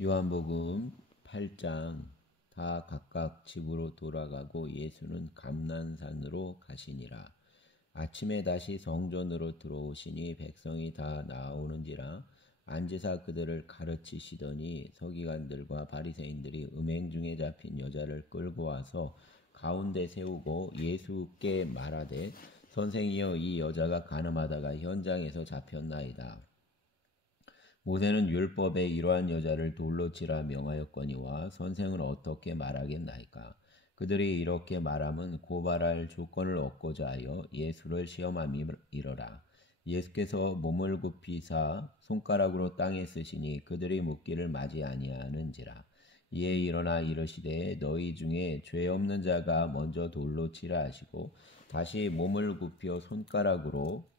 요한복음 8장 다 각각 집으로 돌아가고 예수는 감난산으로 가시니라. 아침에 다시 성전으로 들어오시니 백성이 다 나오는지라 앉으사 그들을 가르치시더니 서기관들과 바리새인들이 음행 중에 잡힌 여자를 끌고 와서 가운데 세우고 예수께 말하되 선생이여 이 여자가 간음하다가 현장에서 잡혔나이다. 모세는 율법에 이러한 여자를 돌로 치라 명하였거니와 선생은 어떻게 말하겠나이까. 그들이 이렇게 말함은 고발할 조건을 얻고자 하여 예수를 시험함이러라. 예수께서 몸을 굽히사 손가락으로 땅에 쓰시니 그들이 묻기를 맞이 아니하는지라. 이에 일어나 이르시되 너희 중에 죄 없는 자가 먼저 돌로 치라 하시고 다시 몸을 굽혀 손가락으로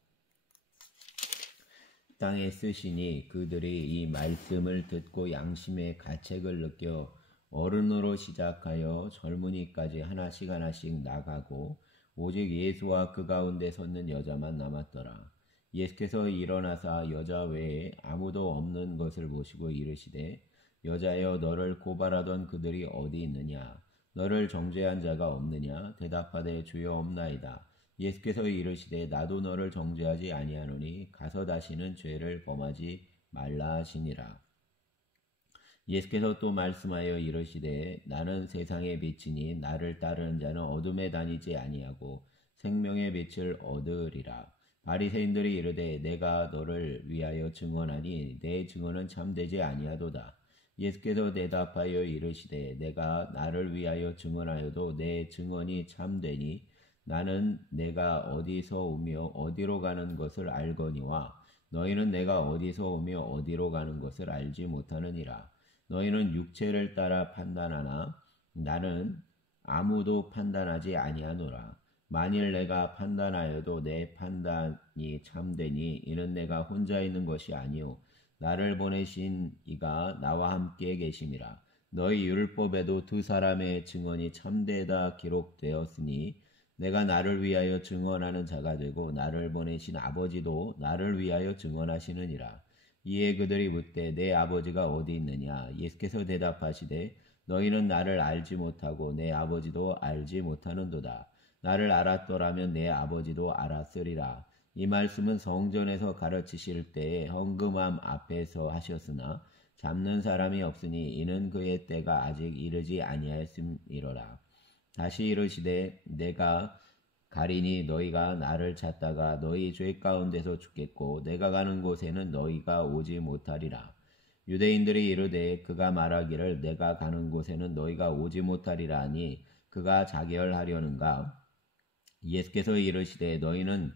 땅에 쓰시니 그들이 이 말씀을 듣고 양심의 가책을 느껴 어른으로 시작하여 젊은이까지 하나씩 나가고 오직 예수와 그 가운데 섰는 여자만 남았더라. 예수께서 일어나사 여자 외에 아무도 없는 것을 보시고 이르시되 여자여 너를 고발하던 그들이 어디 있느냐? 너를 정죄한 자가 없느냐? 대답하되 주여 없나이다. 예수께서 이르시되 나도 너를 정죄하지 아니하노니 가서 다시는 죄를 범하지 말라 하시니라. 예수께서 또 말씀하여 이르시되 나는 세상의 빛이니 나를 따르는 자는 어둠에 다니지 아니하고 생명의 빛을 얻으리라. 바리새인들이 이르되 내가 너를 위하여 증언하니 내 증언은 참되지 아니하도다. 예수께서 대답하여 이르시되 내가 나를 위하여 증언하여도 내 증언이 참되니 나는 내가 어디서 오며 어디로 가는 것을 알거니와 너희는 내가 어디서 오며 어디로 가는 것을 알지 못하느니라. 너희는 육체를 따라 판단하나 나는 아무도 판단하지 아니하노라. 만일 내가 판단하여도 내 판단이 참되니 이는 내가 혼자 있는 것이 아니오 나를 보내신 이가 나와 함께 계심이라. 너희 율법에도 두 사람의 증언이 참되다 기록되었으니 내가 나를 위하여 증언하는 자가 되고 나를 보내신 아버지도 나를 위하여 증언하시느니라. 이에 그들이 묻되 내 아버지가 어디 있느냐? 예수께서 대답하시되 너희는 나를 알지 못하고 내 아버지도 알지 못하는도다. 나를 알았더라면 내 아버지도 알았으리라. 이 말씀은 성전에서 가르치실 때에 헌금함 앞에서 하셨으나 잡는 사람이 없으니 이는 그의 때가 아직 이르지 아니하였음이로라. 다시 이르시되 내가 가리니 너희가 나를 찾다가 너희 죄 가운데서 죽겠고 내가 가는 곳에는 너희가 오지 못하리라. 유대인들이 이르되 그가 말하기를 내가 가는 곳에는 너희가 오지 못하리라 하니 그가 자결하려는가? 예수께서 이르시되 너희는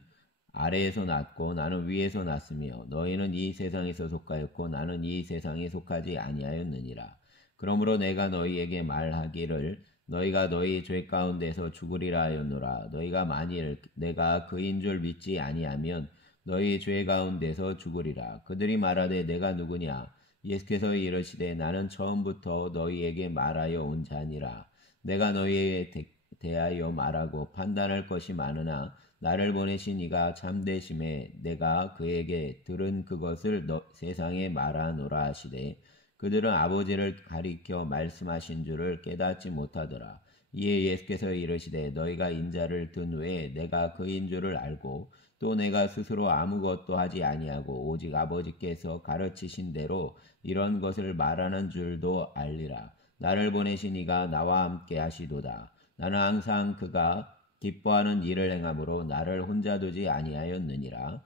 아래에서 났고 나는 위에서 났으며 너희는 이 세상에서 속하였고 나는 이 세상에 속하지 아니하였느니라. 그러므로 내가 너희에게 말하기를 너희가 너희 죄 가운데서 죽으리라 하였노라. 너희가 만일 내가 그인 줄 믿지 아니하면 너희 죄 가운데서 죽으리라. 그들이 말하되 내가 누구냐? 예수께서 이르시되 나는 처음부터 너희에게 말하여 온 자니라. 내가 너희에게 대하여 말하고 판단할 것이 많으나 나를 보내신 이가 참되심에 내가 그에게 들은 그것을 세상에 말하노라 하시되 그들은 아버지를 가리켜 말씀하신 줄을 깨닫지 못하더라. 이에 예수께서 이르시되 너희가 인자를 든 후에 내가 그인 줄을 알고 또 내가 스스로 아무것도 하지 아니하고 오직 아버지께서 가르치신 대로 이런 것을 말하는 줄도 알리라. 나를 보내신 이가 나와 함께 하시도다. 나는 항상 그가 기뻐하는 일을 행함으로 나를 혼자 두지 아니하였느니라.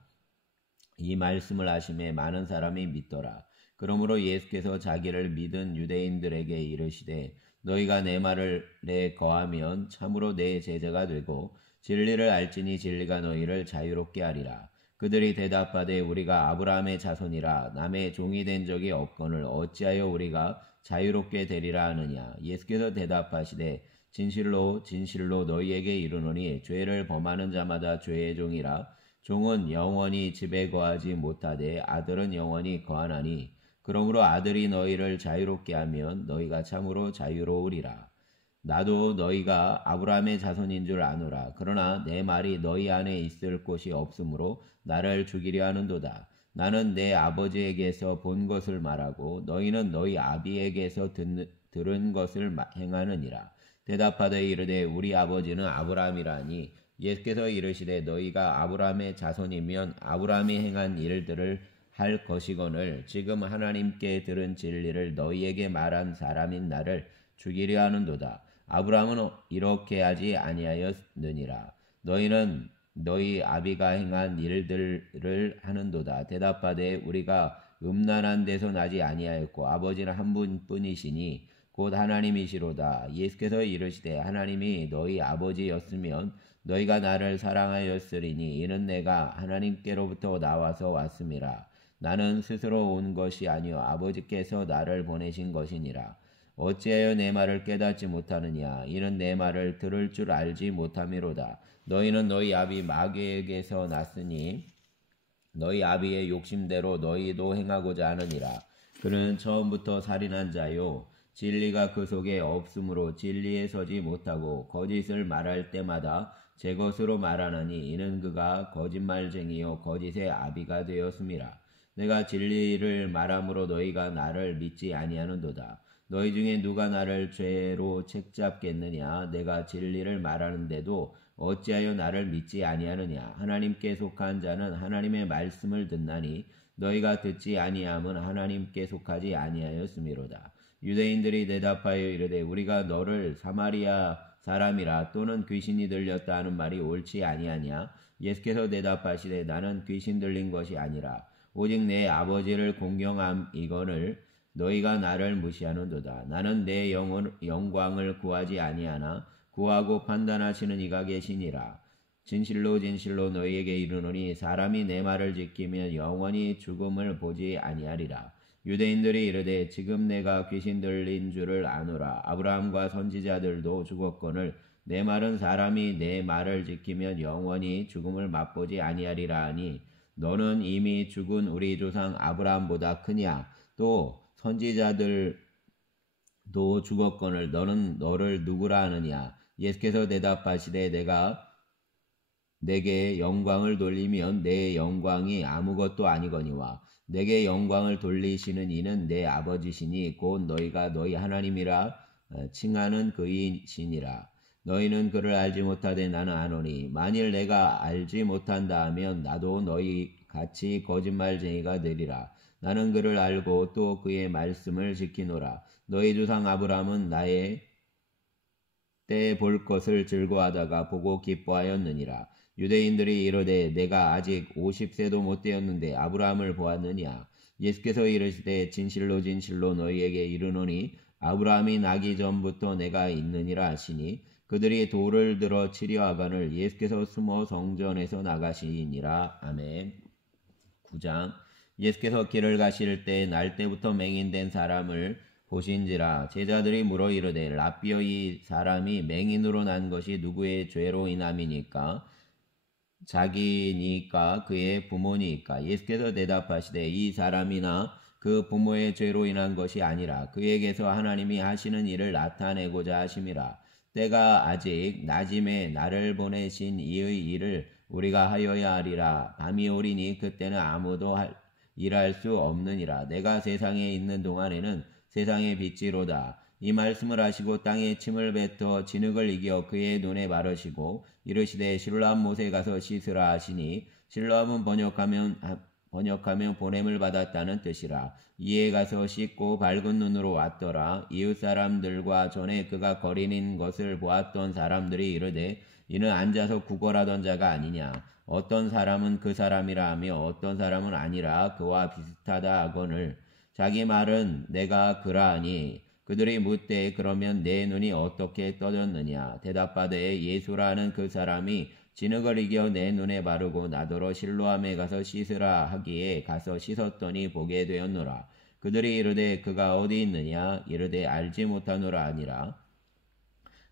이 말씀을 하심에 많은 사람이 믿더라. 그러므로 예수께서 자기를 믿은 유대인들에게 이르시되 너희가 내 말에 거하면 참으로 내 제자가 되고 진리를 알지니 진리가 너희를 자유롭게 하리라. 그들이 대답하되 우리가 아브라함의 자손이라 남의 종이 된 적이 없거늘 어찌하여 우리가 자유롭게 되리라 하느냐. 예수께서 대답하시되 진실로 진실로 너희에게 이르노니 죄를 범하는 자마다 죄의 종이라. 종은 영원히 집에 거하지 못하되 아들은 영원히 거하나니 그러므로 아들이 너희를 자유롭게 하면 너희가 참으로 자유로우리라. 나도 너희가 아브라함의 자손인 줄 아노라. 그러나 내 말이 너희 안에 있을 곳이 없으므로 나를 죽이려 하는도다. 나는 내 아버지에게서 본 것을 말하고 너희는 너희 아비에게서 들은 것을 행하느니라. 대답하되 이르되 우리 아버지는 아브라함이라니. 예수께서 이르시되 너희가 아브라함의 자손이면 아브라함이 행한 일들을 할 것이거늘 지금 하나님께 들은 진리를 너희에게 말한 사람인 나를 죽이려 하는도다. 아브라함은 이렇게 하지 아니하였느니라. 너희는 너희 아비가 행한 일들을 하는도다. 대답하되 우리가 음란한 데서 나지 아니하였고 아버지는 한 분뿐이시니 곧 하나님이시로다. 예수께서 이르시되 하나님이 너희 아버지였으면 너희가 나를 사랑하였으리니 이는 내가 하나님께로부터 나와서 왔음이라. 나는 스스로 온 것이 아니요 아버지께서 나를 보내신 것이니라. 어찌하여 내 말을 깨닫지 못하느냐. 이는 내 말을 들을 줄 알지 못함이로다. 너희는 너희 아비 마귀에게서 났으니 너희 아비의 욕심대로 너희도 행하고자 하느니라. 그는 처음부터 살인한 자요 진리가 그 속에 없으므로 진리에 서지 못하고 거짓을 말할 때마다 제 것으로 말하나니 이는 그가 거짓말쟁이요 거짓의 아비가 되었음이라. 내가 진리를 말함으로 너희가 나를 믿지 아니하는도다. 너희 중에 누가 나를 죄로 책잡겠느냐. 내가 진리를 말하는데도 어찌하여 나를 믿지 아니하느냐. 하나님께 속한 자는 하나님의 말씀을 듣나니 너희가 듣지 아니함은 하나님께 속하지 아니하였음이로다. 유대인들이 대답하여 이르되 우리가 너를 사마리아 사람이라 또는 귀신이 들렸다 하는 말이 옳지 아니하냐. 예수께서 대답하시되 나는 귀신 들린 것이 아니라 오직 내 아버지를 공경함이거늘 너희가 나를 무시하는도다. 나는 내 영광을 구하지 아니하나 구하고 판단하시는 이가 계시니라. 진실로 진실로 너희에게 이르노니 사람이 내 말을 지키면 영원히 죽음을 보지 아니하리라. 유대인들이 이르되 지금 내가 귀신 들린 줄을 아노라. 아브라함과 선지자들도 죽었거늘 내 말은 사람이 내 말을 지키면 영원히 죽음을 맛보지 아니하리라 하니 너는 이미 죽은 우리 조상 아브라함보다 크냐. 또 선지자들도 죽었거늘 너는 너를 누구라 하느냐. 예수께서 대답하시되 내가 내게 영광을 돌리면 내 영광이 아무것도 아니거니와 내게 영광을 돌리시는 이는 내 아버지시니 곧 너희가 너희 하나님이라 칭하는 그이시니라. 너희는 그를 알지 못하되 나는 아노니 만일 내가 알지 못한다 하면 나도 너희 같이 거짓말쟁이가 되리라. 나는 그를 알고 또 그의 말씀을 지키노라. 너희 조상 아브라함은 나의 때 볼 것을 즐거워하다가 보고 기뻐하였느니라. 유대인들이 이르되 내가 아직 50세도 못 되었는데 아브라함을 보았느냐. 예수께서 이르시되 진실로 진실로 너희에게 이르노니 아브라함이 나기 전부터 내가 있느니라 하시니 그들이 돌을 들어 치려 하거늘 예수께서 숨어 성전에서 나가시니라. 아멘. 9장. 예수께서 길을 가실 때 날 때부터 맹인된 사람을 보신지라. 제자들이 물어 이르되 라삐여 이 사람이 맹인으로 난 것이 누구의 죄로 인함이니까 자기니까 그의 부모니까. 예수께서 대답하시되 이 사람이나 그 부모의 죄로 인한 것이 아니라 그에게서 하나님이 하시는 일을 나타내고자 하심이라. 때가 아직 낮임에 나를 보내신 이의 일을 우리가 하여야 하리라. 밤이 오리니 그때는 아무도 일할 수 없느니라. 내가 세상에 있는 동안에는 세상의 빛이로다. 이 말씀을 하시고 땅에 침을 뱉어 진흙을 이겨 그의 눈에 바르시고 이르시되 실로암 못에 가서 씻으라 하시니 실로암은 번역하면 보냄을 받았다는 뜻이라. 이에 가서 씻고 밝은 눈으로 왔더라. 이웃 사람들과 전에 그가 거린인 것을 보았던 사람들이 이르되 이는 앉아서 구걸하던 자가 아니냐. 어떤 사람은 그 사람이라 하며 어떤 사람은 아니라 그와 비슷하다 하거늘 자기 말은 내가 그라 하니 그들이 묻되 그러면 내 눈이 어떻게 떠졌느냐. 대답하되 예수라는 그 사람이 진흙을 이겨 내 눈에 바르고 나더러 실로암에 가서 씻으라 하기에 가서 씻었더니 보게 되었노라. 그들이 이르되 그가 어디 있느냐. 이르되 알지 못하노라 하니라.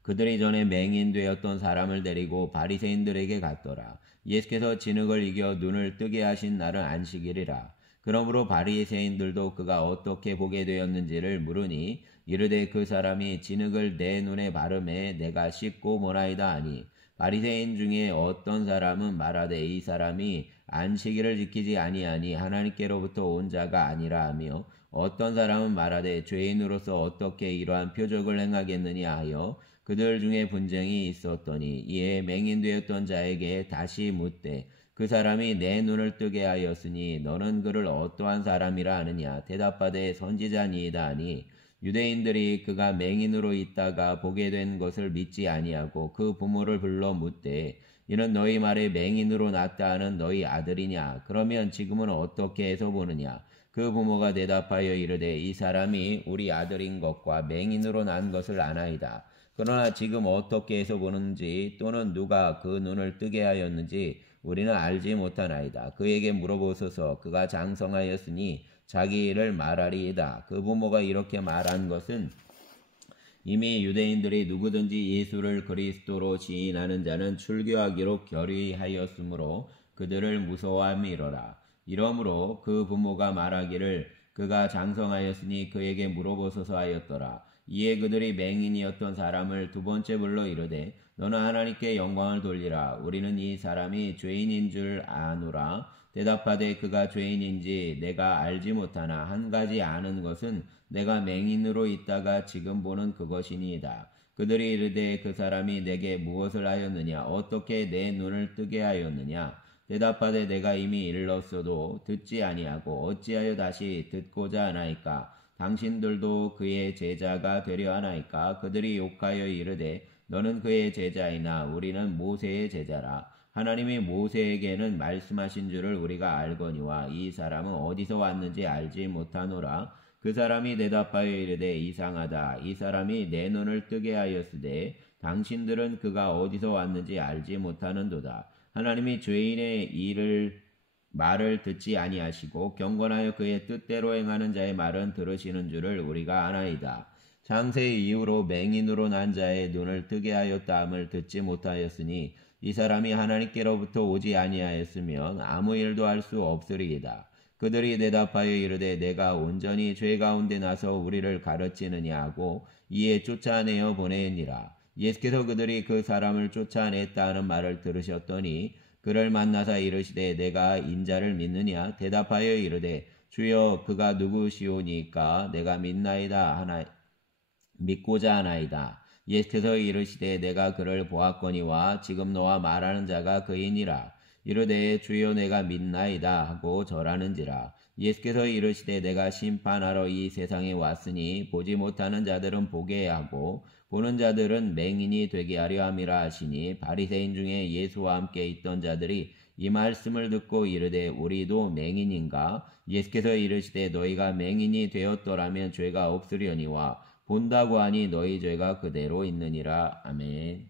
그들이 전에 맹인 되었던 사람을 데리고 바리새인들에게 갔더라. 예수께서 진흙을 이겨 눈을 뜨게 하신 날은 안식일이라. 그러므로 바리새인들도 그가 어떻게 보게 되었는지를 물으니 이르되 그 사람이 진흙을 내 눈에 바르매 내가 씻고 보나이다 하니 바리새인 중에 어떤 사람은 말하되 이 사람이 안식일을 지키지 아니하니 하나님께로부터 온 자가 아니라 하며 어떤 사람은 말하되 죄인으로서 어떻게 이러한 표적을 행하겠느냐 하여 그들 중에 분쟁이 있었더니 이에 맹인되었던 자에게 다시 묻되 그 사람이 내 눈을 뜨게 하였으니 너는 그를 어떠한 사람이라 하느냐 대답하되 선지자니이다 하니 유대인들이 그가 맹인으로 있다가 보게 된 것을 믿지 아니하고 그 부모를 불러 묻되 이는 너희 말에 맹인으로 났다 하는 너희 아들이냐 그러면 지금은 어떻게 해서 보느냐 그 부모가 대답하여 이르되 이 사람이 우리 아들인 것과 맹인으로 난 것을 아나이다. 그러나 지금 어떻게 해서 보는지 또는 누가 그 눈을 뜨게 하였는지 우리는 알지 못하나이다. 그에게 물어보소서. 그가 장성하였으니 자기 일을 말하리이다. 그 부모가 이렇게 말한 것은 이미 유대인들이 누구든지 예수를 그리스도로 지인하는 자는 출교하기로 결의하였으므로 그들을 무서워함이로라. 이러므로 그 부모가 말하기를 그가 장성하였으니 그에게 물어보소서 하였더라. 이에 그들이 맹인이었던 사람을 두 번째 불러 이르되 너는 하나님께 영광을 돌리라. 우리는 이 사람이 죄인인 줄 아노라. 대답하되 그가 죄인인지 내가 알지 못하나 한 가지 아는 것은 내가 맹인으로 있다가 지금 보는 그것이니이다. 그들이 이르되 그 사람이 내게 무엇을 하였느냐 어떻게 내 눈을 뜨게 하였느냐 대답하되 내가 이미 일렀어도 듣지 아니하고 어찌하여 다시 듣고자 하나이까 당신들도 그의 제자가 되려 하나이까 그들이 욕하여 이르되 너는 그의 제자이나 우리는 모세의 제자라. 하나님이 모세에게는 말씀하신 줄을 우리가 알거니와 이 사람은 어디서 왔는지 알지 못하노라. 그 사람이 대답하여 이르되 이상하다. 이 사람이 내 눈을 뜨게 하였으되 당신들은 그가 어디서 왔는지 알지 못하는도다. 하나님이 죄인의 말을 듣지 아니하시고 경건하여 그의 뜻대로 행하는 자의 말은 들으시는 줄을 우리가 아나이다. 창세 이후로 맹인으로 난 자의 눈을 뜨게 하였다함을 듣지 못하였으니 이 사람이 하나님께로부터 오지 아니하였으면 아무 일도 할 수 없으리이다. 그들이 대답하여 이르되 내가 온전히 죄 가운데 나서 우리를 가르치느냐 하고 이에 쫓아내어 보내니라. 예수께서 그들이 그 사람을 쫓아냈다 하는 말을 들으셨더니 그를 만나사 이르시되 내가 인자를 믿느냐 대답하여 이르되 주여 그가 누구시오니까 내가 믿고자 하나이다. 예수께서 이르시되 내가 그를 보았거니와 지금 너와 말하는 자가 그이니라. 이르되 주여 내가 믿나이다 하고 절하는지라. 예수께서 이르시되 내가 심판하러 이 세상에 왔으니 보지 못하는 자들은 보게 하고 보는 자들은 맹인이 되게 하려 함이라 하시니 바리새인 중에 예수와 함께 있던 자들이 이 말씀을 듣고 이르되 우리도 맹인인가? 예수께서 이르시되 너희가 맹인이 되었더라면 죄가 없으려니와 본다고 하니 너희 죄가 그대로 있느니라. 아멘.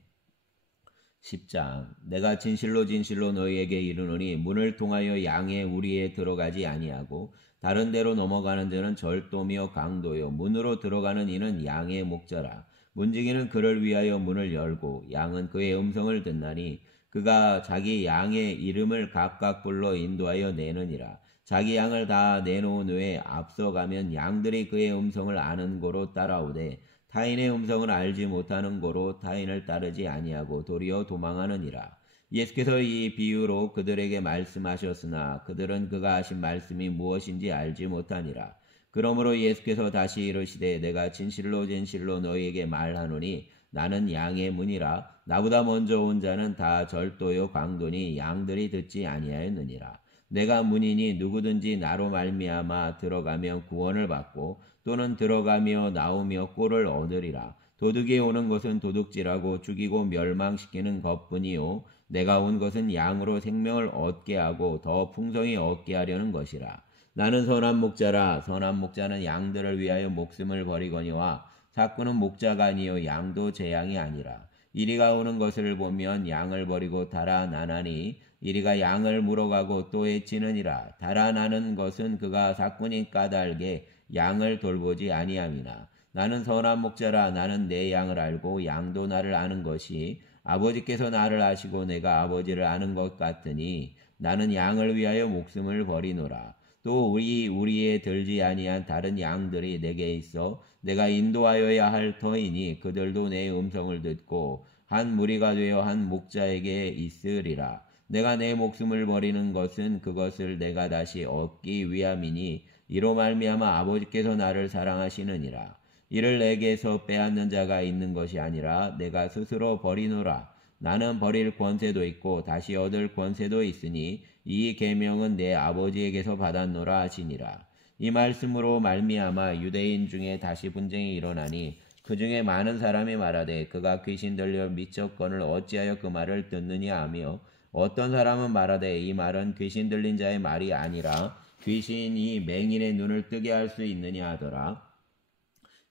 10장 내가 진실로 진실로 너희에게 이르노니 문을 통하여 양의 우리에 들어가지 아니하고 다른 데로 넘어가는 자는 절도며 강도요 문으로 들어가는 이는 양의 목자라. 문지기는 그를 위하여 문을 열고 양은 그의 음성을 듣나니 그가 자기 양의 이름을 각각 불러 인도하여 내느니라. 자기 양을 다 내놓은 후에 앞서가면 양들이 그의 음성을 아는 고로 따라오되 타인의 음성을 알지 못하는 고로 타인을 따르지 아니하고 도리어 도망하느니라. 예수께서 이 비유로 그들에게 말씀하셨으나 그들은 그가 하신 말씀이 무엇인지 알지 못하니라. 그러므로 예수께서 다시 이르시되 내가 진실로 진실로 너희에게 말하노니 나는 양의 문이라. 나보다 먼저 온 자는 다 절도요 강도니 양들이 듣지 아니하였느니라. 내가 문이니 누구든지 나로 말미암아 들어가면 구원을 받고 또는 들어가며 나오며 꼴을 얻으리라. 도둑이 오는 것은 도둑질하고 죽이고 멸망시키는 것뿐이요 내가 온 것은 양으로 생명을 얻게 하고 더 풍성히 얻게 하려는 것이라. 나는 선한 목자라. 선한 목자는 양들을 위하여 목숨을 버리거니와 삭구는 목자가 아니요 양도 제 양이 아니라. 이리가 오는 것을 보면 양을 버리고 달아나나니 이리가 양을 물어가고 또 해치느니라. 달아나는 것은 그가 삭군이 까닭에 양을 돌보지 아니함이나. 나는 선한 목자라. 나는 내 양을 알고 양도 나를 아는 것이 아버지께서 나를 아시고 내가 아버지를 아는 것 같으니 나는 양을 위하여 목숨을 버리노라. 또 우리에 들지 아니한 다른 양들이 내게 있어 내가 인도하여야 할 터이니 그들도 내 음성을 듣고 한 무리가 되어 한 목자에게 있으리라. 내가 내 목숨을 버리는 것은 그것을 내가 다시 얻기 위함이니 이로 말미암아 아버지께서 나를 사랑하시느니라. 이를 내게서 빼앗는 자가 있는 것이 아니라 내가 스스로 버리노라. 나는 버릴 권세도 있고 다시 얻을 권세도 있으니 이 계명은 내 아버지에게서 받았노라 하시니라. 이 말씀으로 말미암아 유대인 중에 다시 분쟁이 일어나니 그 중에 많은 사람이 말하되 그가 귀신 들려 미적건을 어찌하여 그 말을 듣느냐 하며 어떤 사람은 말하되 이 말은 귀신 들린 자의 말이 아니라 귀신이 맹인의 눈을 뜨게 할 수 있느냐 하더라.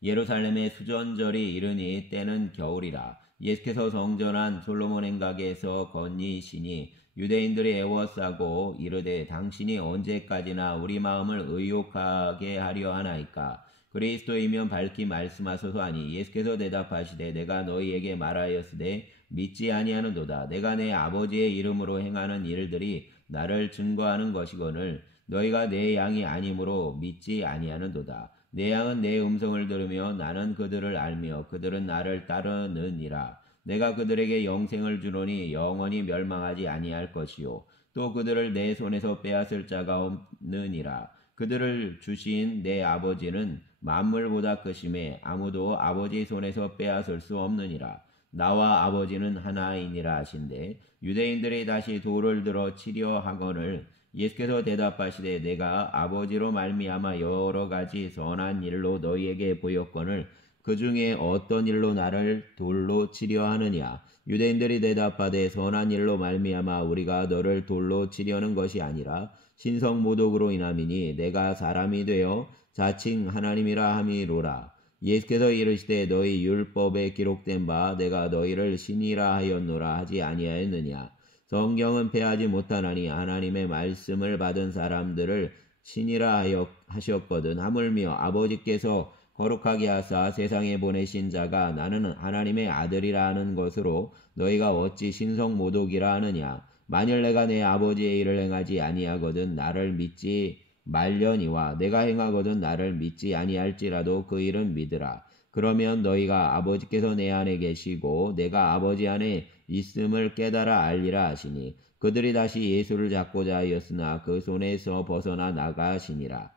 예루살렘의 수전절이 이르니 때는 겨울이라. 예수께서 성전한 솔로몬 행각에서 건니시니 유대인들이 애워싸고 이르되 당신이 언제까지나 우리 마음을 의욕하게 하려 하나이까. 그리스도이면 밝히 말씀하소서 하니 예수께서 대답하시되 내가 너희에게 말하였으되 믿지 아니하는도다. 내가 내 아버지의 이름으로 행하는 일들이 나를 증거하는 것이거늘 너희가 내 양이 아니므로 믿지 아니하는도다. 내 양은 내 음성을 들으며 나는 그들을 알며 그들은 나를 따르느니라. 내가 그들에게 영생을 주노니 영원히 멸망하지 아니할 것이요 또 그들을 내 손에서 빼앗을 자가 없느니라. 그들을 주신 내 아버지는 만물보다 크심에 아무도 아버지 손에서 빼앗을 수 없느니라. 나와 아버지는 하나이니라 하신대 유대인들이 다시 돌을 들어 치려 하거늘 예수께서 대답하시되 내가 아버지로 말미암아 여러 가지 선한 일로 너희에게 보였거늘 그 중에 어떤 일로 나를 돌로 치려 하느냐. 유대인들이 대답하되 선한 일로 말미암아 우리가 너를 돌로 치려는 것이 아니라 신성모독으로 인함이니 내가 사람이 되어 자칭 하나님이라 함이로라. 예수께서 이르시되 너희 율법에 기록된 바 내가 너희를 신이라 하였노라 하지 아니하였느냐. 성경은 패하지 못하나니 하나님의 말씀을 받은 사람들을 신이라 하셨거든. 하물며 아버지께서 거룩하게 하사 세상에 보내신 자가 나는 하나님의 아들이라 하는 것으로 너희가 어찌 신성모독이라 하느냐. 만일 내가 내 아버지의 일을 행하지 아니하거든 나를 믿지 말려니와 내가 행하거든 나를 믿지 아니할지라도 그 일은 믿으라. 그러면 너희가 아버지께서 내 안에 계시고 내가 아버지 안에 있음을 깨달아 알리라 하시니 그들이 다시 예수를 잡고자 하였으나 그 손에서 벗어나 나가시니라.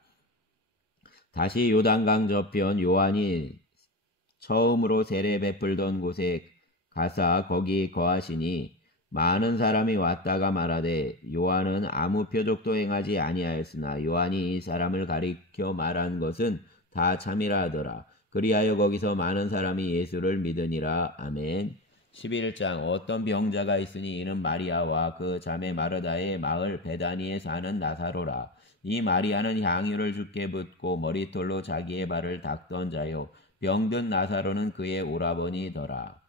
다시 요단강 저편 요한이 처음으로 세례 베풀던 곳에 가사 거기 거하시니 많은 사람이 왔다가 말하되 요한은 아무 표적도 행하지 아니하였으나 요한이 이 사람을 가리켜 말한 것은 다 참이라 하더라. 그리하여 거기서 많은 사람이 예수를 믿으니라. 아멘. 11장 어떤 병자가 있으니 이는 마리아와 그 자매 마르다의 마을 베다니에 사는 나사로라. 이 마리아는 향유를 주께 붓고 머리털로 자기의 발을 닦던 자요 병든 나사로는 그의 오라버니더라.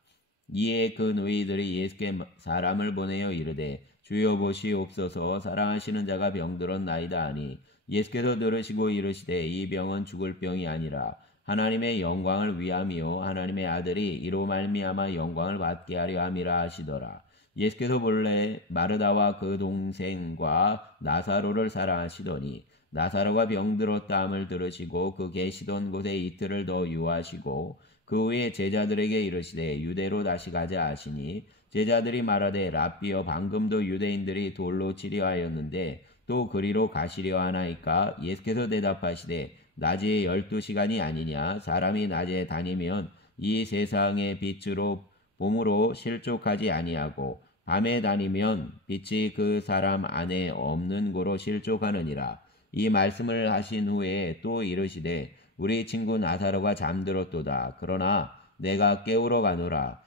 이에 그 노이들이 예수께 사람을 보내어 이르되 주여 보시옵소서 사랑하시는 자가 병들었나이다 하니 예수께서 들으시고 이르시되 이 병은 죽을 병이 아니라 하나님의 영광을 위함이요 하나님의 아들이 이로 말미암아 영광을 받게 하려 함이라 하시더라. 예수께서 본래 마르다와 그 동생과 나사로를 사랑하시더니 나사로가 병들었다 함을 들으시고 그 계시던 곳에 이틀을 더 유하시고 그 후에 제자들에게 이르시되 유대로 다시 가자 하시니 제자들이 말하되 랍비여 방금도 유대인들이 돌로 치려 하였는데 또 그리로 가시려 하나이까. 예수께서 대답하시되 낮이 12시간이 아니냐. 사람이 낮에 다니면 이 세상의 빛으로 봄으로 실족하지 아니하고 밤에 다니면 빛이 그 사람 안에 없는 고로 실족하느니라. 이 말씀을 하신 후에 또 이르시되 우리 친구 나사로가 잠들었도다. 그러나 내가 깨우러 가노라.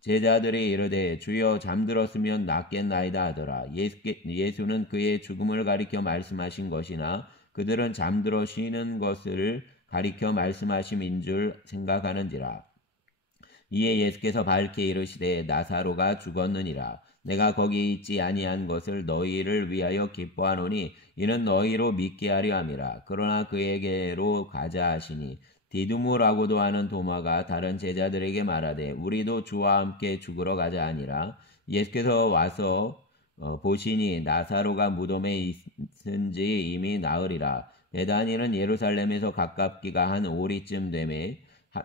제자들이 이르되 주여 잠들었으면 낫겠나이다 하더라. 예수는 그의 죽음을 가리켜 말씀하신 것이나 그들은 잠들어 쉬는 것을 가리켜 말씀하심인 줄 생각하는지라. 이에 예수께서 밝히 이르시되 나사로가 죽었느니라. 내가 거기 있지 아니한 것을 너희를 위하여 기뻐하노니 이는 너희로 믿게 하려 함이라. 그러나 그에게로 가자 하시니 디두무라고도 하는 도마가 다른 제자들에게 말하되 우리도 주와 함께 죽으러 가자 하니라. 예수께서 와서 보시니 나사로가 무덤에 있은지 이미 나으리라. 베다니는 예루살렘에서 가깝기가 한 오리쯤 되매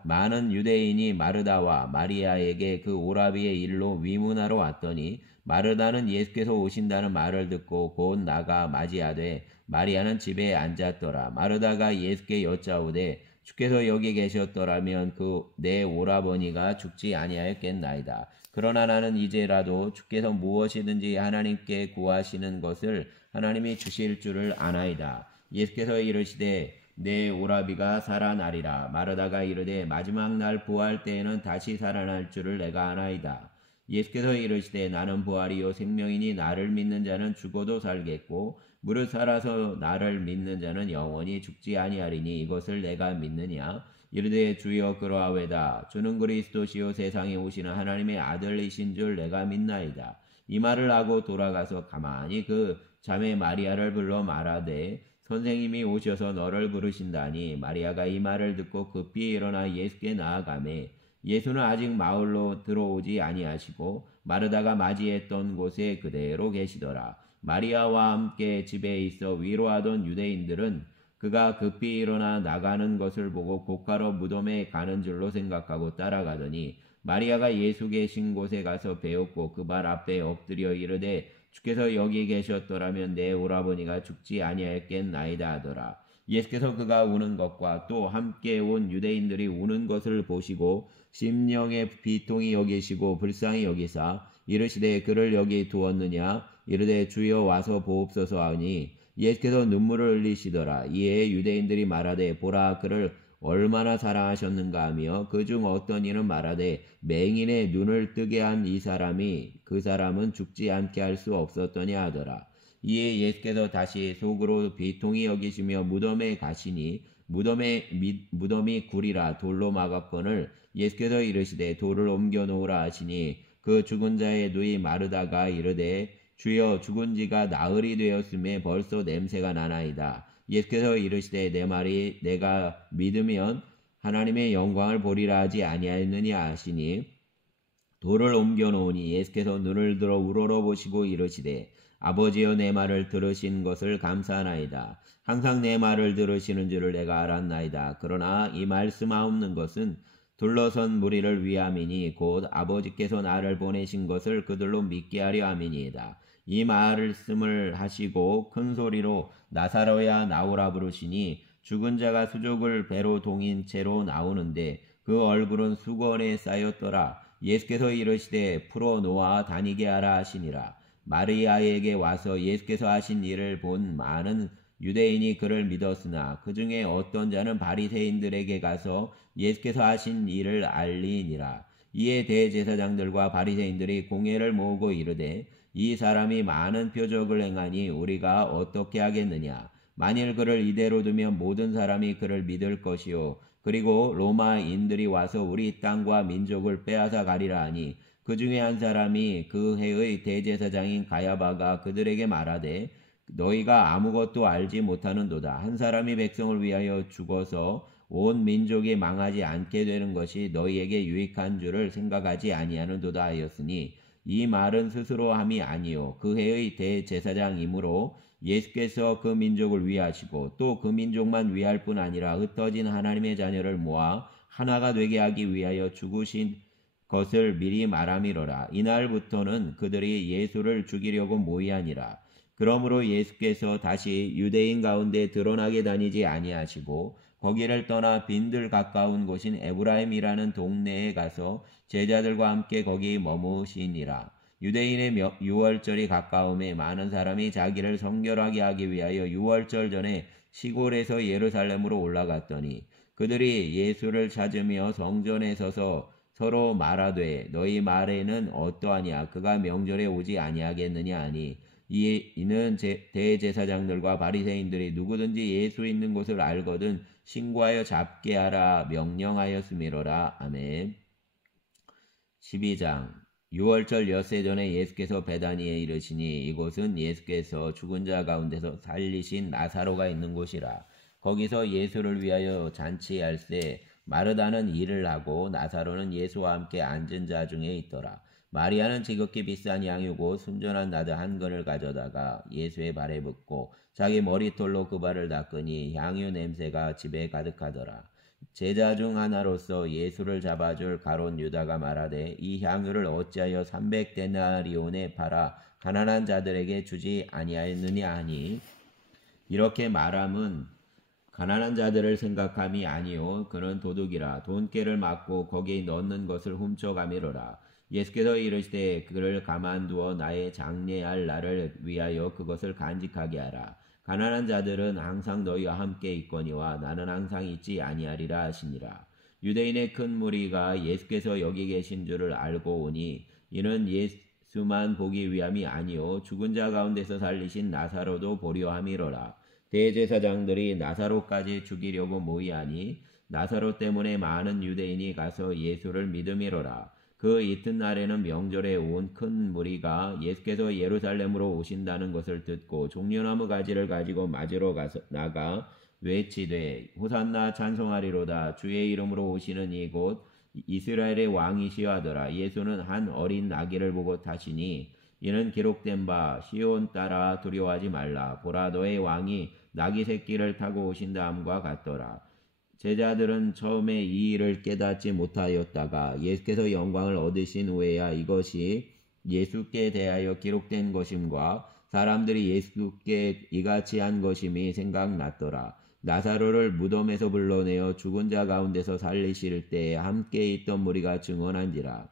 많은 유대인이 마르다와 마리아에게 그 오라비의 일로 위문하러 왔더니 마르다는 예수께서 오신다는 말을 듣고 곧 나가 맞이하되 마리아는 집에 앉았더라. 마르다가 예수께 여짜오되 주께서 여기 계셨더라면 그 내 오라버니가 죽지 아니하였겠나이다. 그러나 나는 이제라도 주께서 무엇이든지 하나님께 구하시는 것을 하나님이 주실 줄을 아나이다. 예수께서 이르시되 내 오라비가 살아나리라. 마르다가 이르되 마지막 날 부활 때에는 다시 살아날 줄을 내가 아나이다. 예수께서 이르시되 나는 부활이요 생명이니 나를 믿는 자는 죽어도 살겠고 무릇 살아서 나를 믿는 자는 영원히 죽지 아니하리니 이것을 내가 믿느냐. 이르되 주여 그러하외다. 주는 그리스도시요 세상에 오시는 하나님의 아들이신 줄 내가 믿나이다. 이 말을 하고 돌아가서 가만히 그 자매 마리아를 불러 말하되 선생님이 오셔서 너를 부르신다니. 마리아가 이 말을 듣고 급히 일어나 예수께 나아가매 예수는 아직 마을로 들어오지 아니하시고 마르다가 맞이했던 곳에 그대로 계시더라. 마리아와 함께 집에 있어 위로하던 유대인들은 그가 급히 일어나 나가는 것을 보고 곧가로 무덤에 가는 줄로 생각하고 따라가더니 마리아가 예수 계신 곳에 가서 배웠고 그 발 앞에 엎드려 이르되 주께서 여기 계셨더라면 내 오라버니가 죽지 아니하였겠나이다 하더라. 예수께서 그가 우는 것과 또 함께 온 유대인들이 우는 것을 보시고 심령의 비통이 여기시고 불쌍히 여기사 이르시되 그를 여기 두었느냐. 이르되 주여 와서 보옵소서 하니 예수께서 눈물을 흘리시더라. 이에 유대인들이 말하되 보라 그를 얼마나 사랑하셨는가 하며 그중 어떤 이는 말하되 맹인의 눈을 뜨게 한 이 사람이 그 사람은 죽지 않게 할 수 없었더냐 하더라. 이에 예수께서 다시 속으로 비통히 여기시며 무덤에 가시니 무덤이 굴이라 돌로 막았거늘 예수께서 이르시되 돌을 옮겨 놓으라 하시니 그 죽은 자의 누이 마르다가 이르되 주여 죽은 지가 나흘이 되었음에 벌써 냄새가 나나이다. 예수께서 이르시되 내 말이 내가 믿으면 하나님의 영광을 보리라 하지 아니하였느냐 하시니 돌을 옮겨 놓으니 예수께서 눈을 들어 우러러보시고 이르시되 아버지여 내 말을 들으신 것을 감사하나이다. 항상 내 말을 들으시는 줄을 내가 알았나이다. 그러나 이 말씀하옵는 것은 둘러선 무리를 위함이니 곧 아버지께서 나를 보내신 것을 그들로 믿게 하려 함이니이다. 이 말씀을 하시고 큰 소리로 나사로야 나오라 부르시니 죽은 자가 수족을 배로 동인 채로 나오는데 그 얼굴은 수건에 쌓였더라. 예수께서 이르시되 풀어 놓아 다니게 하라 하시니라. 마리아에게 와서 예수께서 하신 일을 본 많은 유대인이 그를 믿었으나 그 중에 어떤 자는 바리새인들에게 가서 예수께서 하신 일을 알리니라. 이에 대제사장들과 바리새인들이 공회를 모으고 이르되 이 사람이 많은 표적을 행하니 우리가 어떻게 하겠느냐. 만일 그를 이대로 두면 모든 사람이 그를 믿을 것이요 그리고 로마인들이 와서 우리 땅과 민족을 빼앗아 가리라 하니 그 중에 한 사람이 그 해의 대제사장인 가야바가 그들에게 말하되 너희가 아무것도 알지 못하는도다. 한 사람이 백성을 위하여 죽어서 온 민족이 망하지 않게 되는 것이 너희에게 유익한 줄을 생각하지 아니하는도다 하였으니 이 말은 스스로 함이 아니요 그 해의 대제사장이므로 예수께서 그 민족을 위하시고 또 그 민족만 위할 뿐 아니라 흩어진 하나님의 자녀를 모아 하나가 되게 하기 위하여 죽으신 것을 미리 말함이로라. 이날부터는 그들이 예수를 죽이려고 모의하니라. 그러므로 예수께서 다시 유대인 가운데 드러나게 다니지 아니하시고 거기를 떠나 빈들 가까운 곳인 에브라임이라는 동네에 가서 제자들과 함께 거기 머무시니라. 유대인의 유월절이 가까움에 많은 사람이 자기를 성결하게 하기 위하여 유월절 전에 시골에서 예루살렘으로 올라갔더니 그들이 예수를 찾으며 성전에 서서 서로 말하되 너희 말에는 어떠하냐. 그가 명절에 오지 아니하겠느냐 하니 이는 대제사장들과 바리새인들이 누구든지 예수 있는 곳을 알거든 신고하여 잡게 하라 명령하였음이로라. 아멘. 12장 유월절 엿새 전에 예수께서 베다니에 이르시니 이곳은 예수께서 죽은 자 가운데서 살리신 나사로가 있는 곳이라. 거기서 예수를 위하여 잔치할세 마르다는 일을 하고 나사로는 예수와 함께 앉은 자 중에 있더라. 마리아는 지극히 비싼 양유고 순전한 나드 한 근을 가져다가 예수의 발에 붓고 자기 머리털로 그 발을 닦으니 향유 냄새가 집에 가득하더라. 제자 중 하나로서 예수를 잡아줄 가롯 유다가 말하되 이 향유를 어찌하여 300데나리온에 팔아 가난한 자들에게 주지 아니하였느냐 하니 이렇게 말함은 가난한 자들을 생각함이 아니요 그는 도둑이라 돈깨를 맞고 거기에 넣는 것을 훔쳐가미로라. 예수께서 이르시되 그를 가만두어 나의 장례할 날을 위하여 그것을 간직하게 하라. 가난한 자들은 항상 너희와 함께 있거니와 나는 항상 있지 아니하리라 하시니라. 유대인의 큰 무리가 예수께서 여기 계신 줄을 알고 오니 이는 예수만 보기 위함이 아니요 죽은 자 가운데서 살리신 나사로도 보려 함이로라. 대제사장들이 나사로까지 죽이려고 모이하니 나사로 때문에 많은 유대인이 가서 예수를 믿음이로라. 그 이튿날에는 명절에 온 큰 무리가 예수께서 예루살렘으로 오신다는 것을 듣고 종려나무 가지를 가지고 맞으러 나가 외치되 호산나 찬송하리로다. 주의 이름으로 오시는 이곳 이스라엘의 왕이시여 하더라. 예수는 한 어린 아기를 보고 타시니 이는 기록된 바 시온 따라 두려워하지 말라. 보라 너의 왕이 나귀 새끼를 타고 오신다함과 같더라. 제자들은 처음에 이 일을 깨닫지 못하였다가 예수께서 영광을 얻으신 후에야 이것이 예수께 대하여 기록된 것임과 사람들이 예수께 이같이 한 것임이 생각났더라. 나사로를 무덤에서 불러내어 죽은 자 가운데서 살리실 때에 함께 있던 무리가 증언한지라.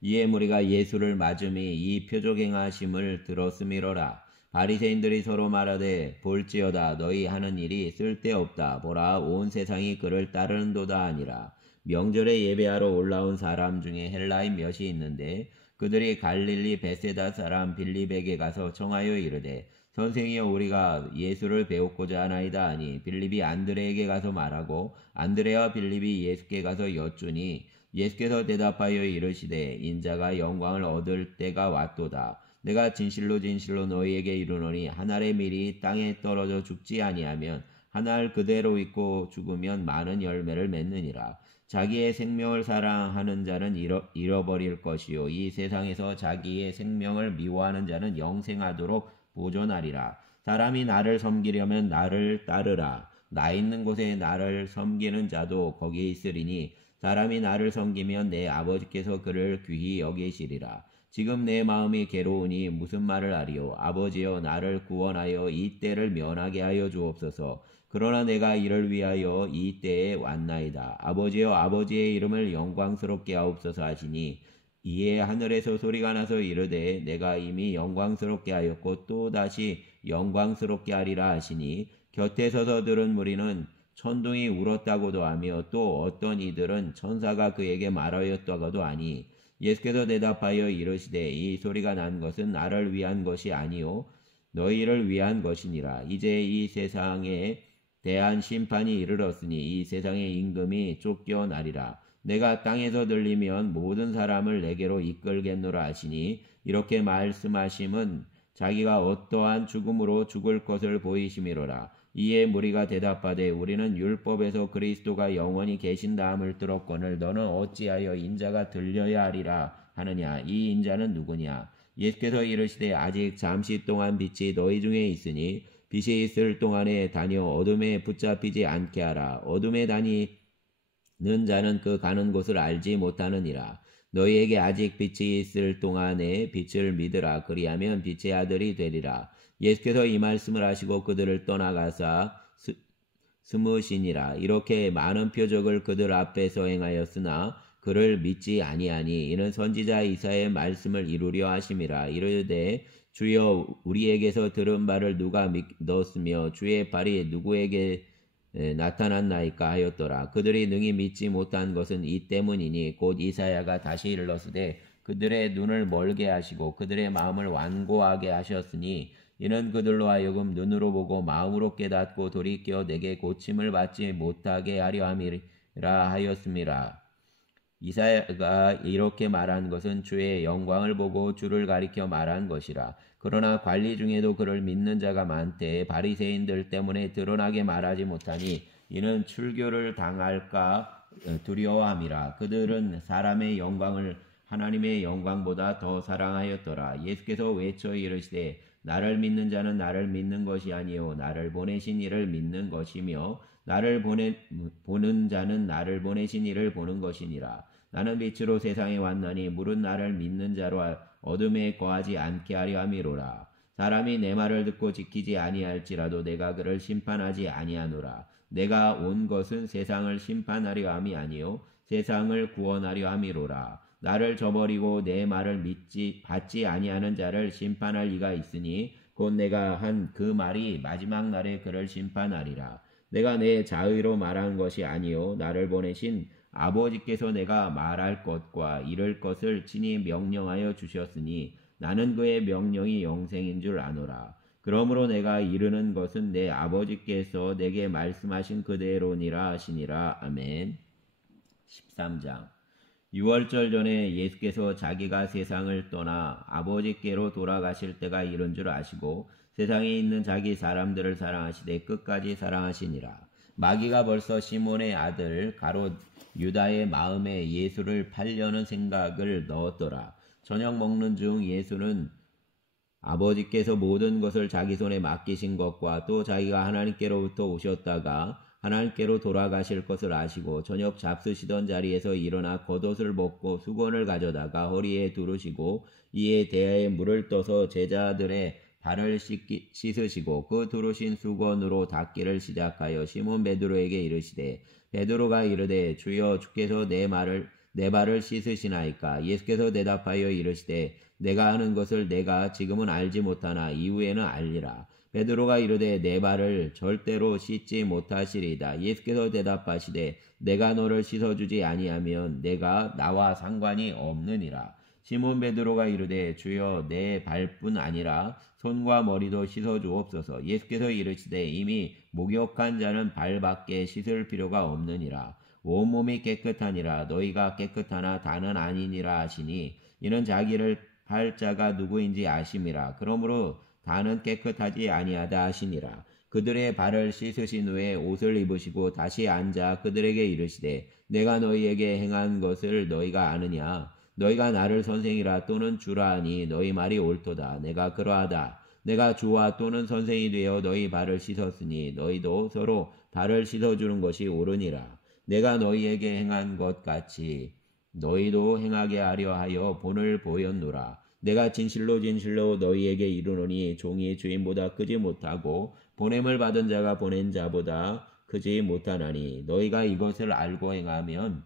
이에 무리가 예수를 맞음이 이 표적 행하심을 들었음이로라. 바리새인들이 서로 말하되 볼지어다 너희 하는 일이 쓸데없다. 보라 온 세상이 그를 따르는도다 하니라. 명절에 예배하러 올라온 사람 중에 헬라인 몇이 있는데 그들이 갈릴리 베세다 사람 빌립에게 가서 청하여 이르되 선생이여 우리가 예수를 배웠고자 하나이다 하니 빌립이 안드레에게 가서 말하고 안드레와 빌립이 예수께 가서 여쭈니 예수께서 대답하여 이르시되 인자가 영광을 얻을 때가 왔도다. 내가 진실로 진실로 너희에게 이르노니 한 알의 밀이 땅에 떨어져 죽지 아니하면 한 알 그대로 있고 죽으면 많은 열매를 맺느니라. 자기의 생명을 사랑하는 자는 잃어버릴 것이요 이 세상에서 자기의 생명을 미워하는 자는 영생하도록 보존하리라. 사람이 나를 섬기려면 나를 따르라. 나 있는 곳에 나를 섬기는 자도 거기에 있으리니 사람이 나를 섬기면 내 아버지께서 그를 귀히 여기시리라. 지금 내 마음이 괴로우니 무슨 말을 하리요. 아버지여 나를 구원하여 이 때를 면하게 하여 주옵소서. 그러나 내가 이를 위하여 이 때에 왔나이다. 아버지여 아버지의 이름을 영광스럽게 하옵소서 하시니 이에 하늘에서 소리가 나서 이르되 내가 이미 영광스럽게 하였고 또 다시 영광스럽게 하리라 하시니 곁에 서서 들은 무리는 천둥이 울었다고도 하며 또 어떤 이들은 천사가 그에게 말하였다고도 하니 예수께서 대답하여 이르시되 이 소리가 난 것은 나를 위한 것이 아니요 너희를 위한 것이니라. 이제 이 세상에 대한 심판이 이르렀으니 이 세상의 임금이 쫓겨나리라. 내가 땅에서 들리면 모든 사람을 내게로 이끌겠노라 하시니 이렇게 말씀하심은 자기가 어떠한 죽음으로 죽을 것을 보이심이로라. 이에 무리가 대답하되 우리는 율법에서 그리스도가 영원히 계신다함을 들었거늘 너는 어찌하여 인자가 들려야 하리라 하느냐. 이 인자는 누구냐. 예수께서 이르시되 아직 잠시 동안 빛이 너희 중에 있으니 빛이 있을 동안에 다녀 어둠에 붙잡히지 않게 하라. 어둠에 다니는 자는 그 가는 곳을 알지 못하느니라. 너희에게 아직 빛이 있을 동안에 빛을 믿으라. 그리하면 빛의 아들이 되리라. 예수께서 이 말씀을 하시고 그들을 떠나가사 스무시니라. 이렇게 많은 표적을 그들 앞에서 행하였으나 그를 믿지 아니하니 이는 선지자 이사야의 말씀을 이루려 하심이라. 이르되 주여 우리에게서 들은 바를 누가 믿었으며 주의 발이 누구에게 나타났나이까 하였더라. 그들이 능히 믿지 못한 것은 이 때문이니 곧 이사야가 다시 일렀으되 그들의 눈을 멀게 하시고 그들의 마음을 완고하게 하셨으니 이는 그들로 하여금 눈으로 보고 마음으로 깨닫고 돌이켜 내게 고침을 받지 못하게 하려 함이라 하였음이라. 이사야가 이렇게 말한 것은 주의 영광을 보고 주를 가리켜 말한 것이라. 그러나 관리 중에도 그를 믿는 자가 많되 바리새인들 때문에 드러나게 말하지 못하니 이는 출교를 당할까 두려워함이라. 그들은 사람의 영광을 하나님의 영광보다 더 사랑하였더라. 예수께서 외쳐 이르시되 나를 믿는 자는 나를 믿는 것이 아니요 나를 보내신 이를 믿는 것이며 나를 보는 자는 나를 보내신 이를 보는 것이니라. 나는 빛으로 세상에 왔나니 물은 나를 믿는 자로 어둠에 거하지 않게 하려 함이로라. 사람이 내 말을 듣고 지키지 아니할지라도 내가 그를 심판하지 아니하노라. 내가 온 것은 세상을 심판하려 함이 아니요 세상을 구원하려 함이로라. 나를 저버리고 내 말을 받지 아니하는 자를 심판할 이가 있으니 곧 내가 한 그 말이 마지막 날에 그를 심판하리라. 내가 내 자의로 말한 것이 아니요 나를 보내신 아버지께서 내가 말할 것과 이를 것을 친히 명령하여 주셨으니 나는 그의 명령이 영생인 줄 아노라. 그러므로 내가 이르는 것은 내 아버지께서 내게 말씀하신 그대로니라 하시니라. 아멘. 13장. 유월절 전에 예수께서 자기가 세상을 떠나 아버지께로 돌아가실 때가 이른 줄 아시고 세상에 있는 자기 사람들을 사랑하시되 끝까지 사랑하시니라. 마귀가 벌써 시몬의 아들 가롯 유다의 마음에 예수를 팔려는 생각을 넣었더라. 저녁 먹는 중 예수는 아버지께서 모든 것을 자기 손에 맡기신 것과 또 자기가 하나님께로부터 오셨다가 하나님께로 돌아가실 것을 아시고 저녁 잡수시던 자리에서 일어나 겉옷을 벗고 수건을 가져다가 허리에 두르시고 이에 대야에 물을 떠서 제자들의 발을 씻으시고 그 두르신 수건으로 닦기를 시작하여 시몬 베드로에게 이르시되 베드로가 이르되 주여 주께서 내 발을 씻으시나이까. 예수께서 대답하여 이르시되 내가 하는 것을 내가 지금은 알지 못하나 이후에는 알리라. 베드로가 이르되 내 발을 절대로 씻지 못하시리이다. 예수께서 대답하시되 내가 너를 씻어주지 아니하면 내가 나와 상관이 없느니라. 시몬 베드로가 이르되 주여 내 발뿐 아니라 손과 머리도 씻어주옵소서. 예수께서 이르시되 이미 목욕한 자는 발밖에 씻을 필요가 없느니라. 온몸이 깨끗하니라. 너희가 깨끗하나 다는 아니니라 하시니 이는 자기를 팔 자가 누구인지 아심이라. 그러므로 다는 깨끗하지 아니하다 하시니라. 그들의 발을 씻으신 후에 옷을 입으시고 다시 앉아 그들에게 이르시되 내가 너희에게 행한 것을 너희가 아느냐. 너희가 나를 선생이라 또는 주라 하니 너희 말이 옳도다. 내가 그러하다. 내가 주와 또는 선생이 되어 너희 발을 씻었으니 너희도 서로 발을 씻어주는 것이 옳으니라. 내가 너희에게 행한 것 같이 너희도 행하게 하려 하여 본을 보였노라. 내가 진실로 진실로 너희에게 이르노니 종이 주인보다 크지 못하고 보냄을 받은 자가 보낸 자보다 크지 못하나니 너희가 이것을 알고 행하면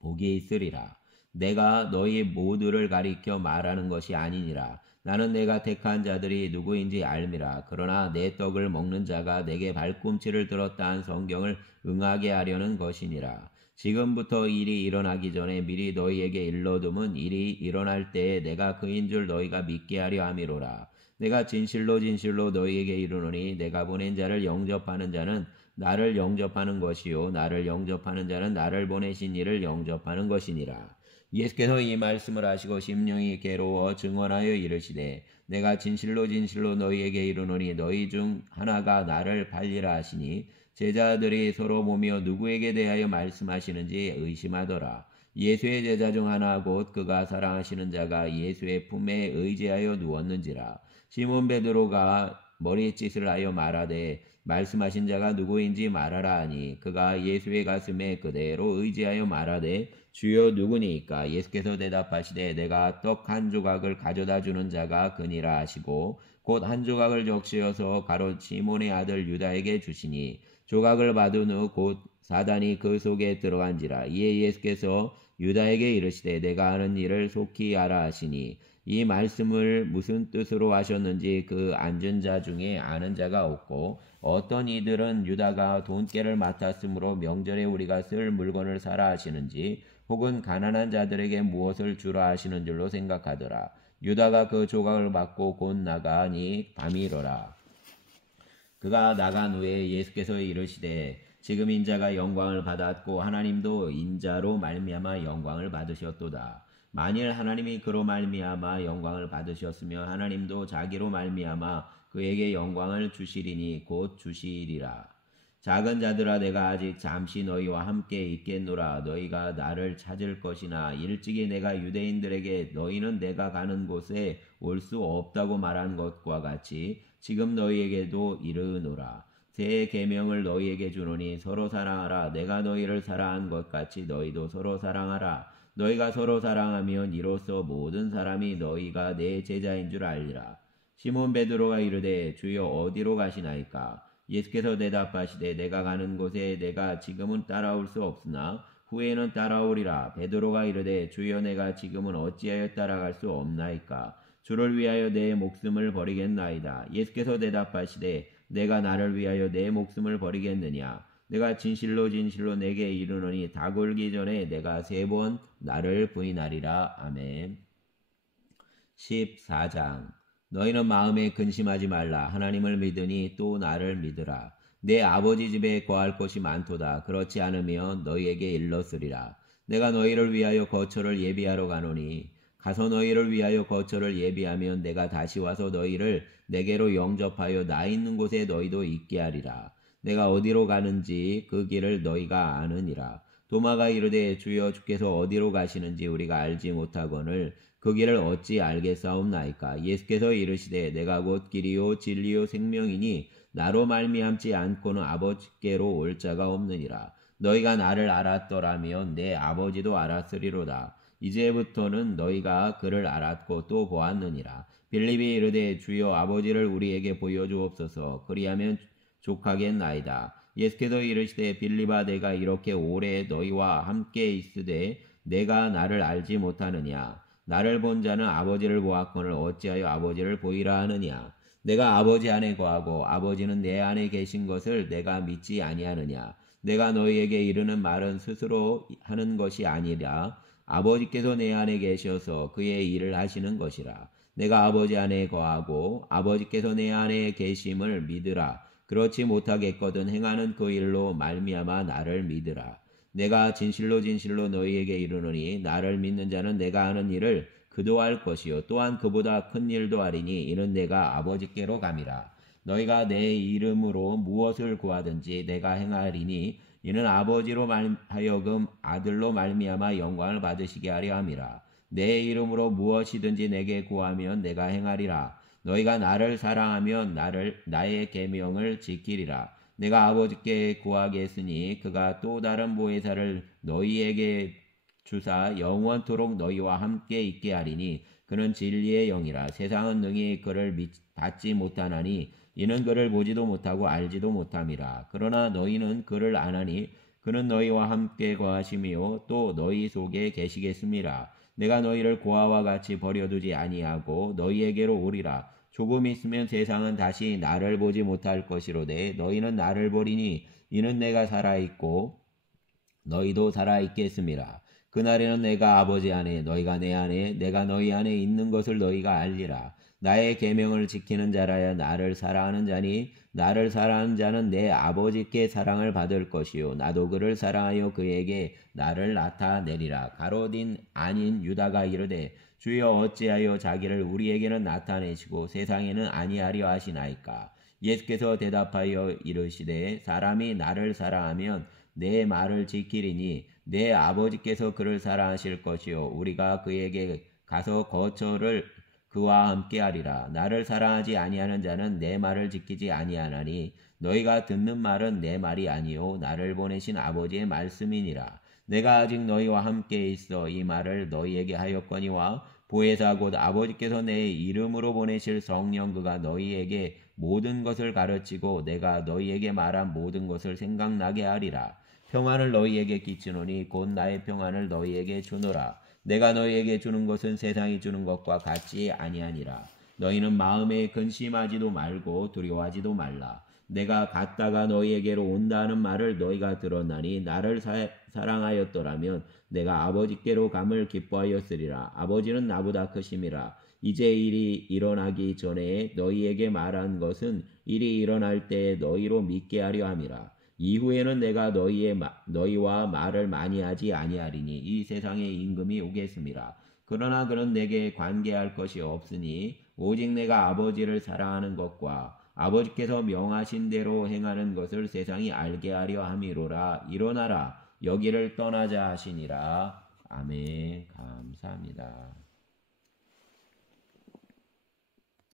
복이 있으리라. 내가 너희 모두를 가리켜 말하는 것이 아니니라. 나는 내가 택한 자들이 누구인지 알미라. 그러나 내 떡을 먹는 자가 내게 발꿈치를 들었다 한 성경을 응하게 하려는 것이니라. 지금부터 일이 일어나기 전에 미리 너희에게 일러둠은 일이 일어날 때에 내가 그인 줄 너희가 믿게 하려 함이로라. 내가 진실로 진실로 너희에게 이르노니 내가 보낸 자를 영접하는 자는 나를 영접하는 것이요 나를 영접하는 자는 나를 보내신 이를 영접하는 것이니라. 예수께서 이 말씀을 하시고 심령이 괴로워 증언하여 이르시되 내가 진실로 진실로 너희에게 이르노니 너희 중 하나가 나를 팔리라 하시니 제자들이 서로 보며 누구에게 대하여 말씀하시는지 의심하더라. 예수의 제자 중 하나 곧 그가 사랑하시는 자가 예수의 품에 의지하여 누웠는지라. 시몬 베드로가 머리짓을 하여 말하되 말씀하신 자가 누구인지 말하라 하니 그가 예수의 가슴에 그대로 의지하여 말하되 주여 누구니까. 예수께서 대답하시되 내가 떡 한 조각을 가져다 주는 자가 그니라 하시고 곧 한 조각을 적시어서 가롯 시몬의 아들 유다에게 주시니 조각을 받은 후 곧 사단이 그 속에 들어간지라. 이에 예수께서 유다에게 이르시되 내가 하는 일을 속히 하라 하시니 이 말씀을 무슨 뜻으로 하셨는지 그 앉은 자 중에 아는 자가 없고 어떤 이들은 유다가 돈깨를 맡았으므로 명절에 우리가 쓸 물건을 사라 하시는지 혹은 가난한 자들에게 무엇을 주라 하시는 줄로 생각하더라. 유다가 그 조각을 받고 곧 나가니 밤이 이르라. 그가 나간 후에 예수께서 이르시되 지금 인자가 영광을 받았고 하나님도 인자로 말미암아 영광을 받으셨도다. 만일 하나님이 그로 말미암아 영광을 받으셨으며 하나님도 자기로 말미암아 그에게 영광을 주시리니 곧 주시리라. 작은 자들아 내가 아직 잠시 너희와 함께 있겠노라. 너희가 나를 찾을 것이나 일찍이 내가 유대인들에게 너희는 내가 가는 곳에 올 수 없다고 말한 것과 같이 지금 너희에게도 이르노라. 새 계명을 너희에게 주노니 서로 사랑하라. 내가 너희를 사랑한 것 같이 너희도 서로 사랑하라. 너희가 서로 사랑하면 이로써 모든 사람이 너희가 내 제자인 줄 알리라. 시몬 베드로가 이르되 주여 어디로 가시나이까? 예수께서 대답하시되 내가 가는 곳에 내가 지금은 따라올 수 없으나 후에는 따라오리라. 베드로가 이르되 주여 내가 지금은 어찌하여 따라갈 수 없나이까? 주를 위하여 내 목숨을 버리겠나이다. 예수께서 대답하시되 내가 나를 위하여 내 목숨을 버리겠느냐? 내가 진실로 진실로 내게 이르노니 닭 울기 전에 내가 3번 나를 부인하리라. 아멘. 14장. 너희는 마음에 근심하지 말라. 하나님을 믿으니 또 나를 믿으라. 내 아버지 집에 거할 곳이 많도다. 그렇지 않으면 너희에게 일렀으리라. 내가 너희를 위하여 거처를 예비하러 가노니 가서 너희를 위하여 거처를 예비하면 내가 다시 와서 너희를 내게로 영접하여 나 있는 곳에 너희도 있게 하리라. 내가 어디로 가는지 그 길을 너희가 아느니라. 도마가 이르되 주여 주께서 어디로 가시는지 우리가 알지 못하거늘 그 길을 어찌 알겠사옵나이까? 예수께서 이르시되 내가 곧 길이요 진리요 생명이니 나로 말미암지 않고는 아버지께로 올 자가 없느니라. 너희가 나를 알았더라면 내 아버지도 알았으리로다. 이제부터는 너희가 그를 알았고 또 보았느니라. 빌립이 이르되 주여 아버지를 우리에게 보여주옵소서. 그리하면 족하겠나이다. 예수께서 이르시되 빌립아 내가 이렇게 오래 너희와 함께 있으되 내가 나를 알지 못하느냐? 나를 본 자는 아버지를 보았거늘 어찌하여 아버지를 보이라 하느냐? 내가 아버지 안에 거하고 아버지는 내 안에 계신 것을 내가 믿지 아니하느냐? 내가 너희에게 이르는 말은 스스로 하는 것이 아니라 아버지께서 내 안에 계셔서 그의 일을 하시는 것이라. 내가 아버지 안에 거하고 아버지께서 내 안에 계심을 믿으라. 그렇지 못하겠거든 행하는 그 일로 말미암아 나를 믿으라. 내가 진실로 진실로 너희에게 이르노니 나를 믿는 자는 내가 하는 일을 그도 할 것이요 또한 그보다 큰 일도 하리니 이는 내가 아버지께로 감이라. 너희가 내 이름으로 무엇을 구하든지 내가 행하리니 이는 아버지로 하여금 아들로 말미암아 영광을 받으시게 하려 함이라. 내 이름으로 무엇이든지 내게 구하면 내가 행하리라. 너희가 나를 사랑하면 나의 계명을 지키리라. 내가 아버지께 구하겠으니 그가 또 다른 보혜사를 너희에게 주사 영원토록 너희와 함께 있게 하리니 그는 진리의 영이라. 세상은 능히 그를 받지 못하나니 이는 그를 보지도 못하고 알지도 못함이라. 그러나 너희는 그를 아나니 그는 너희와 함께 거하시며 또 너희 속에 계시겠습니다. 내가 너희를 고아와 같이 버려두지 아니하고 너희에게로 오리라. 조금 있으면 세상은 다시 나를 보지 못할 것이로되 너희는 나를 보리니 이는 내가 살아있고 너희도 살아있겠습니다. 그날에는 내가 아버지 안에 너희가 내 안에 내가 너희 안에 있는 것을 너희가 알리라. 나의 계명을 지키는 자라야 나를 사랑하는 자니 나를 사랑하는 자는 내 아버지께 사랑을 받을 것이요 나도 그를 사랑하여 그에게 나를 나타내리라. 가롯인 아닌 유다가 이르되 주여 어찌하여 자기를 우리에게는 나타내시고 세상에는 아니하려 하시나이까? 예수께서 대답하여 이르시되 사람이 나를 사랑하면 내 말을 지키리니 내 아버지께서 그를 사랑하실 것이요 우리가 그에게 가서 거처를 그와 함께 하리라. 나를 사랑하지 아니하는 자는 내 말을 지키지 아니하나니 너희가 듣는 말은 내 말이 아니요 나를 보내신 아버지의 말씀이니라. 내가 아직 너희와 함께 있어 이 말을 너희에게 하였거니와 보혜사 곧 아버지께서 내 이름으로 보내실 성령 그가 너희에게 모든 것을 가르치고 내가 너희에게 말한 모든 것을 생각나게 하리라. 평안을 너희에게 끼치노니 곧 나의 평안을 너희에게 주노라. 내가 너희에게 주는 것은 세상이 주는 것과 같지 아니하니라. 너희는 마음에 근심하지도 말고 두려워하지도 말라. 내가 갔다가 너희에게로 온다는 말을 너희가 들었나니 나를 사랑하였더라면 내가 아버지께로 감을 기뻐하였으리라. 아버지는 나보다 크심이라. 이제 일이 일어나기 전에 너희에게 말한 것은 일이 일어날 때 너희로 믿게 하려 함이라. 이후에는 내가 너희와 말을 많이 하지 아니하리니 이 세상의 임금이 오겠습니다. 그러나 그는 내게 관계할 것이 없으니 오직 내가 아버지를 사랑하는 것과 아버지께서 명하신 대로 행하는 것을 세상이 알게 하려 함이로라. 일어나라 여기를 떠나자 하시니라. 아멘. 감사합니다.